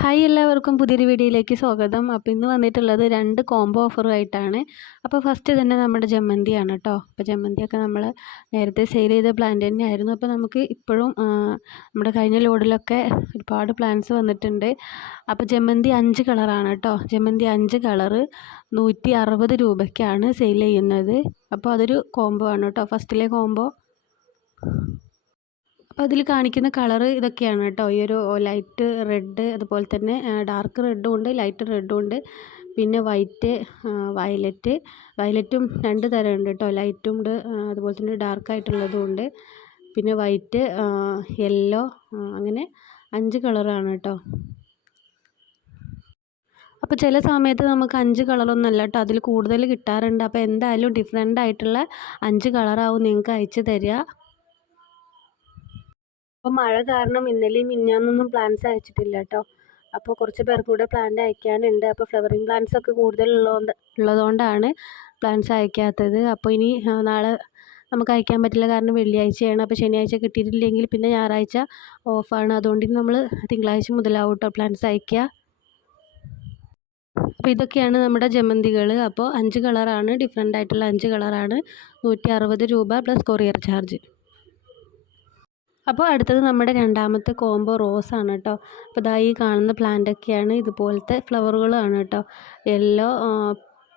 Hi എല്ലാവർക്കും പുതിയൊരു വീഡിയോയിലേക്ക് സ്വാഗതം. അപ്പോൾ ഇന്ന് വന്നിട്ടുള്ളത് 2 കോംബോ ഓഫറുമായിട്ടാണ്. അപ്പോൾ ഫസ്റ്റ് തന്നെ നമ്മുടെ ജമന്തിയാണ് കേട്ടോ. അപ്പോൾ ജമന്തിയൊക്കെ നമ്മൾ നേരത്തെ സെയിൽ ചെയ്ത പ്ലാന്റ് തന്നെയായിരുന്നു. അപ്പോൾ നമുക്ക് ഇപ്പോഴും നമ്മുടെ കഴിഞ്ഞ ലോഡിലൊക്കെ ഒരുപാട് പ്ലാന്റ്സ് വന്നിട്ടുണ്ട്. അപ്പോൾ ജമന്തി 5 കളറാണ് കേട്ടോ. ജമന്തി 5 കളറ് 160 രൂപയ്ക്കാണ് സെയിൽ ചെയ്യുന്നത്. അപ്പോൾ അതൊരു കോംബോ ആണ് കേട്ടോ, ഫസ്റ്റിലെ കോംബോ. അപ്പോൾ അതിൽ കാണിക്കുന്ന കളറ് ഇതൊക്കെയാണ് കേട്ടോ. ഈ ഒരു ലൈറ്റ് റെഡ്, അതുപോലെ തന്നെ ഡാർക്ക് റെഡും ഉണ്ട്, ലൈറ്റ് റെഡും ഉണ്ട്. പിന്നെ വൈറ്റ്, വയലറ്റും 2 തരമുണ്ട് കേട്ടോ. ലൈറ്റും ഉണ്ട്, അതുപോലെ തന്നെ ഡാർക്കായിട്ടുള്ളതും ഉണ്ട്. പിന്നെ വൈറ്റ്, യെല്ലോ, അങ്ങനെ 5 കളറാണ് കേട്ടോ. അപ്പോൾ ചില സമയത്ത് നമുക്ക് 5 കളറൊന്നുമല്ല കേട്ടോ, അതിൽ കൂടുതൽ കിട്ടാറുണ്ട്. അപ്പോൾ എന്തായാലും ഡിഫറെൻ്റ് ആയിട്ടുള്ള 5 കളറാവും നിങ്ങൾക്ക് അയച്ചു തരിക. അപ്പോൾ മഴ കാരണം ഇന്നലെയും മിനിഞ്ഞാന്നൊന്നും പ്ലാന്റ്സ് അയച്ചിട്ടില്ല കേട്ടോ. അപ്പോൾ കുറച്ച് പേർക്ക് കൂടെ പ്ലാന്റ് അയക്കാനുണ്ട്. അപ്പോൾ ഫ്ലവറിങ് പ്ലാന്റ്സ് ഒക്കെ ഉള്ളതുകൊണ്ടാണ് പ്ലാന്റ്സ് അയക്കാത്തത്. അപ്പോൾ ഇനി നാളെ നമുക്ക് അയക്കാൻ പറ്റില്ല, കാരണം വെള്ളിയാഴ്ചയാണ്. അപ്പോൾ ശനിയാഴ്ച കിട്ടിയിട്ടില്ലെങ്കിൽ പിന്നെ ഞായറാഴ്ച ഓഫാണ്. അതുകൊണ്ട് നമ്മൾ തിങ്കളാഴ്ച മുതലാവും കേട്ടോ പ്ലാന്റ്സ് അയക്കുക. അപ്പോൾ ഇതൊക്കെയാണ് നമ്മുടെ ജമന്തികൾ. അപ്പോൾ 5 കളറാണ്, ഡിഫറെൻ്റ് ആയിട്ടുള്ള 5 കളറാണ്. 160 രൂപ പ്ലസ് കൊറിയർ ചാർജ്. അപ്പോൾ അടുത്തത് നമ്മുടെ രണ്ടാമത്തെ കോംബോ റോസാണ് കേട്ടോ. അപ്പോൾ ഇതാ ഈ കാണുന്ന പ്ലാന്റൊക്കെയാണ് ഇതുപോലത്തെ ഫ്ലവറുകളാണ് കേട്ടോ. Yellow,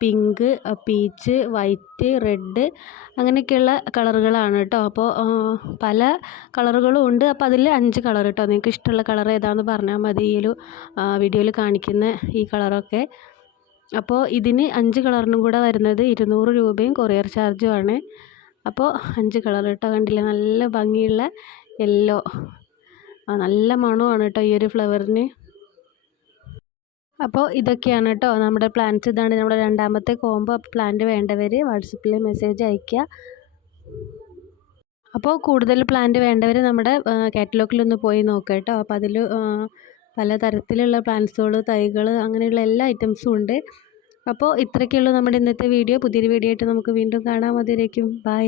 pink, peach, white, red, അങ്ങനെയൊക്കെയുള്ള കളറുകളാണ് കേട്ടോ. അപ്പോൾ പല കളറുകളും ഉണ്ട്. അപ്പോൾ അതിൽ 5 കളർ കേട്ടോ. നിങ്ങൾക്ക് ഇഷ്ടമുള്ള കളർ ഏതാണെന്ന് പറഞ്ഞാൽ മതി. ഈ ഒരു വീഡിയോയിൽ കാണിക്കുന്ന ഈ കളറൊക്കെ. അപ്പോൾ ഇതിന് 5 കളറിനും കൂടെ വരുന്നത് 200 രൂപയും കൊറിയർ ചാർജുമാണ്. അപ്പോൾ 5 കളർ കേട്ടോ, കണ്ടില്ലേ, നല്ല ഭംഗിയുള്ള യെല്ലോ, നല്ല മണമാണ് കേട്ടോ ഈ ഒരു ഫ്ലവറിന്. അപ്പോൾ ഇതൊക്കെയാണ് കേട്ടോ നമ്മുടെ പ്ലാന്റ്സ്. ഇതാണ് നമ്മുടെ രണ്ടാമത്തെ കോംബോ. പ്ലാന്റ് വേണ്ടവർ വാട്സപ്പിൽ മെസ്സേജ് അയയ്ക്കുക. അപ്പോൾ കൂടുതൽ പ്ലാന്റ് വേണ്ടവർ നമ്മുടെ കാറ്റലോഗിലൊന്ന് പോയി നോക്കുക കേട്ടോ. അപ്പോൾ അതിൽ പലതരത്തിലുള്ള പ്ലാന്റ്സുകൾ, തൈകൾ, അങ്ങനെയുള്ള എല്ലാ ഐറ്റംസും ഉണ്ട്. അപ്പോൾ ഇത്രയൊക്കെയുള്ളൂ നമ്മുടെ ഇന്നത്തെ വീഡിയോ. പുതിയൊരു വീഡിയോ ആയിട്ട് നമുക്ക് വീണ്ടും കാണാം. അതിലേക്കും ബൈ.